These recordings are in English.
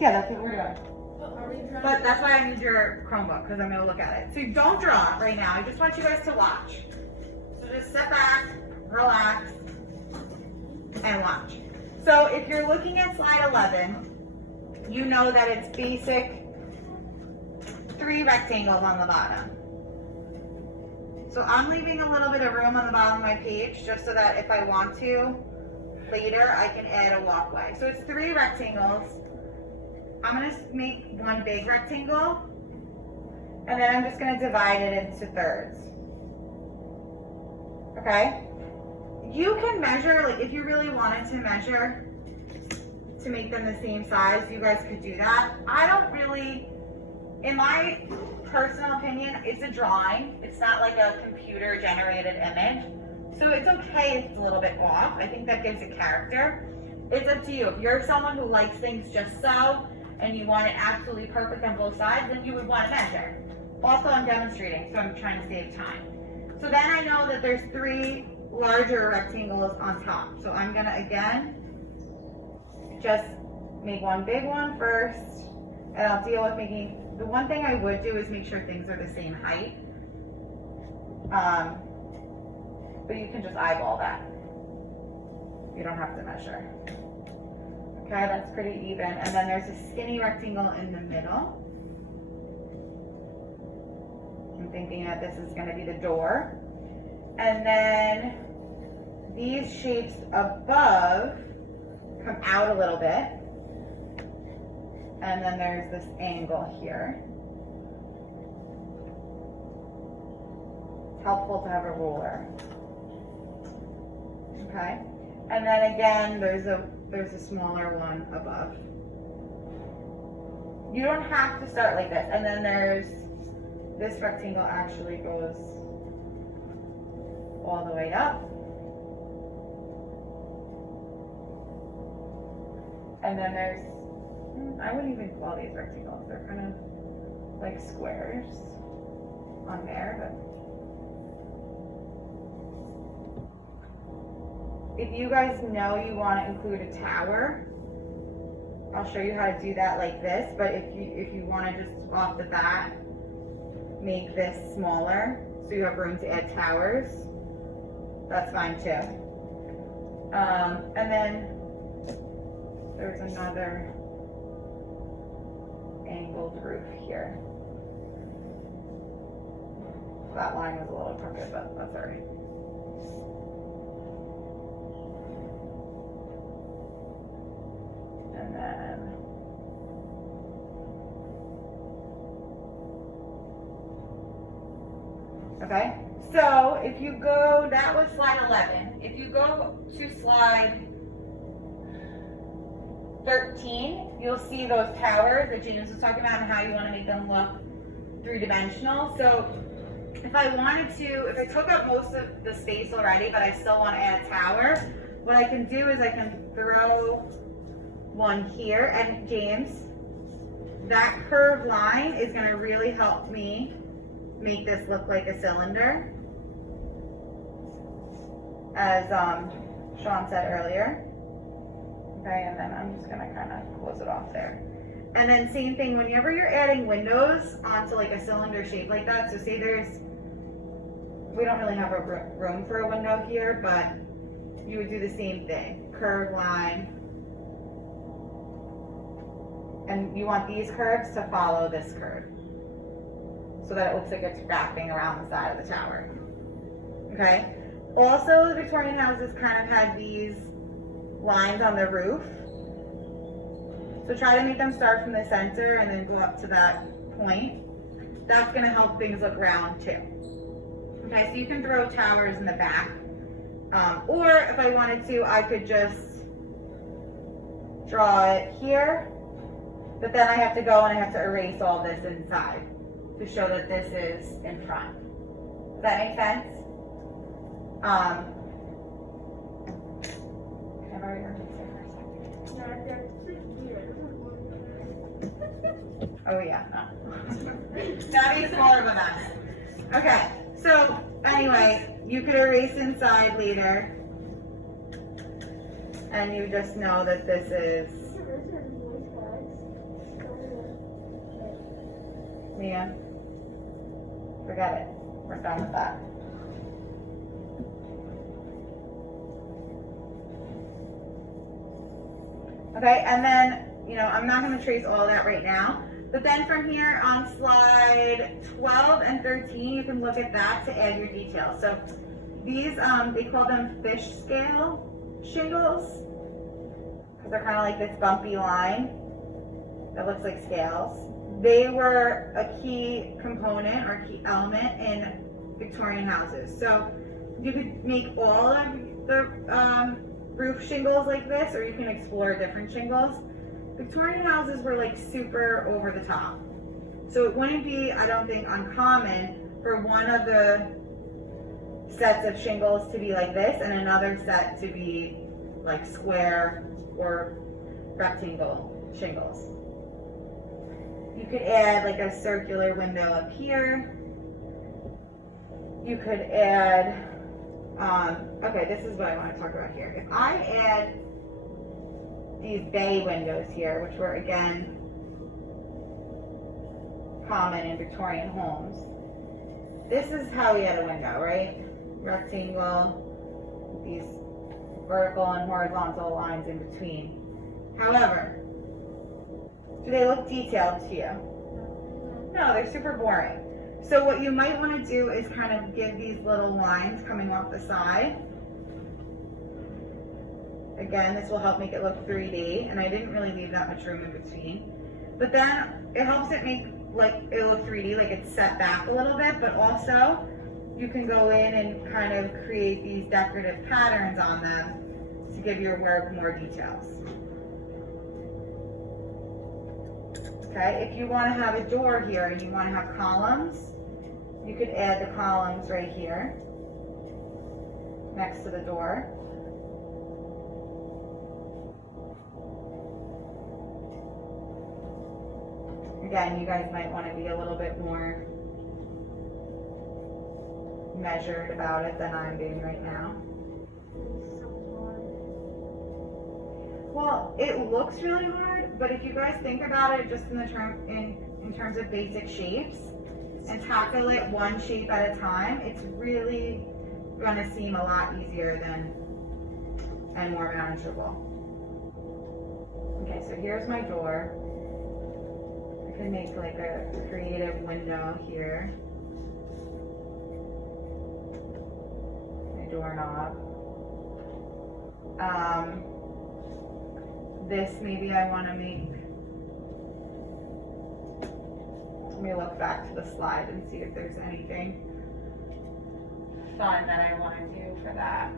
Yeah, that's what we're doing. But that's why I need your Chromebook, because I'm going to look at it. So don't draw right now. I just want you guys to watch. So just step back, relax, and watch. So if you're looking at slide 11, you know that it's basic 3 rectangles on the bottom. So I'm leaving a little bit of room on the bottom of my page just so that if I want to, later I can add a walkway. So it's 3 rectangles. I'm going to make one big rectangle, and then I'm just going to divide it into thirds. Okay? You can measure, like if you really wanted to measure to make them the same size, you guys could do that. I don't really, in my personal opinion, it's a drawing. It's not like a computer generated image. So it's okay if it's a little bit off. I think that gives it character. It's up to you. If you're someone who likes things just so, and you want it absolutely perfect on both sides, then you would want to measure. Also, I'm demonstrating, so I'm trying to save time. So then I know that there's 3 larger rectangles on top. So I'm gonna, again, just make one big one first, and I'll deal with making, the one thing I would do is make sure things are the same height. But you can just eyeball that. You don't have to measure. Okay, that's pretty even. And then there's a skinny rectangle in the middle. I'm thinking that this is going to be the door. And then these shapes above come out a little bit. And then there's this angle here. It's helpful to have a ruler. Okay. And then again, there's a smaller one above. You don't have to start like this. And then there's, this rectangle actually goes all the way up. And then there's, I wouldn't even call these rectangles. They're kind of like squares on there, but if you guys know you want to include a tower, I'll show you how to do that like this. But if you want to just off the bat make this smaller so you have room to add towers, that's fine too. And then there's another angled roof here. That line was a little crooked, but that's all right. And then okay, so if you go, that was slide 11. If you go to slide 13, you'll see those towers that James was talking about and how you want to make them look 3-dimensional. So if I wanted to, if I took up most of the space already, but I still want to add a tower, what I can do is I can throw one here. And James, that curved line is going to really help me make this look like a cylinder, as Sean said earlier. Okay, and then I'm just going to kind of close it off there. And then same thing, whenever you're adding windows onto like a cylinder shape like that, so say we don't really have a room for a window here, but you would do the same thing, curved line. And you want these curves to follow this curve so that it looks like it's wrapping around the side of the tower. Okay? Also, the Victorian houses kind of had these lines on the roof. So try to make them start from the center and then go up to that point. That's going to help things look round too. Okay, so you can throw towers in the back. Or if I wanted to, I could just draw it here. But then I have to go and I have to erase all this inside to show that this is in front. Does that make sense? Can I borrow your picture for a second? Oh yeah, no. That'd be smaller of a mess. Okay, so anyway, you could erase inside later. And you just know that this is Mia. Forget it. We're done with that. Okay, and then, you know, I'm not going to trace all that right now. But then from here on slide 12 and 13, you can look at that to add your details. So these, they call them fish scale shingles because they're kind of like this bumpy line that looks like scales. They were a key component or key element in Victorian houses. So you could make all of the roof shingles like this, or you can explore different shingles. Victorian houses were like super over the top. So it wouldn't be, I don't think, uncommon for one of the sets of shingles to be like this and another set to be like square or rectangle shingles. You could add like a circular window up here. You could add, okay, this is what I want to talk about here. If I add these bay windows here, which were again common in Victorian homes, this is how we had a window, right? Rectangle, these vertical and horizontal lines in between. However, do they look detailed to you? No, they're super boring. So what you might want to do is kind of give these little lines coming off the side. Again, this will help make it look 3D, and I didn't really leave that much room in between. But then it helps it make like it look 3D, like it's set back a little bit, but also you can go in and kind of create these decorative patterns on them to give your work more details. Okay, if you want to have a door here and you want to have columns, you could add the columns right here next to the door. Again, you guys might want to be a little bit more measured about it than I'm being right now. Well, it looks really hard, but if you guys think about it just in terms of basic shapes and tackle it one shape at a time, it's really going to seem a lot easier and more manageable. Okay, so here's my door. I can make like a creative window here. My doorknob. This maybe I want to make. Let me look back to the slide and see if there's anything fun that I want to do for that.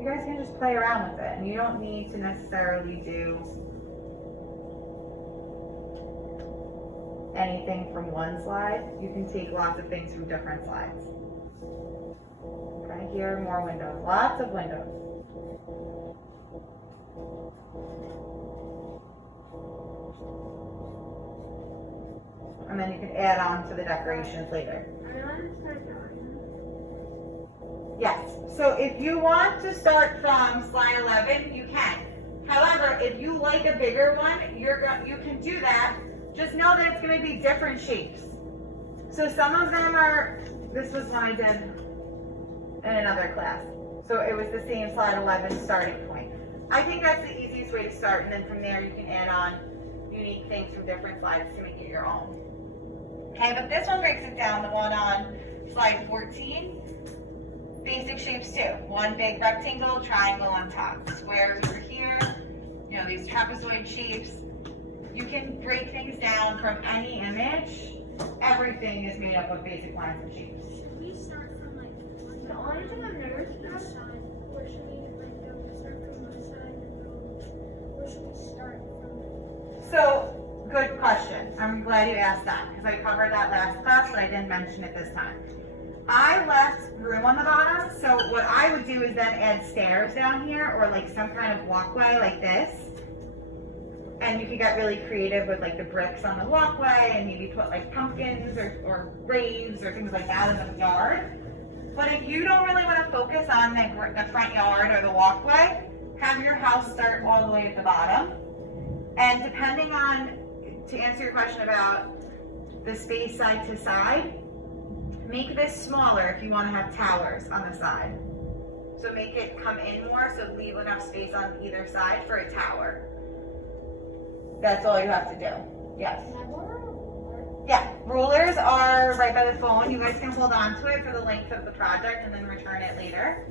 You guys can just play around with it, and you don't need to necessarily do anything from one slide. You can take lots of things from different slides. Okay, here are more windows, lots of windows. And then you can add on to the decorations later. Yes, so if you want to start from slide 11, you can. However, if you like a bigger one, you can do that. Just know that it's going to be different shapes. So some of them are, this was one I did in another class. So it was the same slide 11 starting point. I think that's the easiest way to start, and then from there you can add on unique things from different slides to make it your own. Okay, but this one breaks it down, the one on slide 14. Basic shapes too. One big rectangle, triangle on top. Squares over here. You know, these trapezoid shapes. You can break things down from any image. Everything is made up of basic lines and shapes. Should we start from like the orange and the north side, or should we like go start from one side and go? Where should we start from? So, good question. I'm glad you asked that because I covered that last class, but I didn't mention it this time. I left room on the bottom, so what I would do is then add stairs down here or like some kind of walkway like this. And you could get really creative with like the bricks on the walkway and maybe put like pumpkins or graves or things like that in the yard. But if you don't really want to focus on the front yard or the walkway, have your house start all the way at the bottom. And depending on, to answer your question about the space side to side, make this smaller if you want to have towers on the side. So make it come in more, so leave enough space on either side for a tower. That's all you have to do. Yes. Can I borrow a ruler? Yeah, rulers are right by the phone. You guys can hold on to it for the length of the project and then return it later.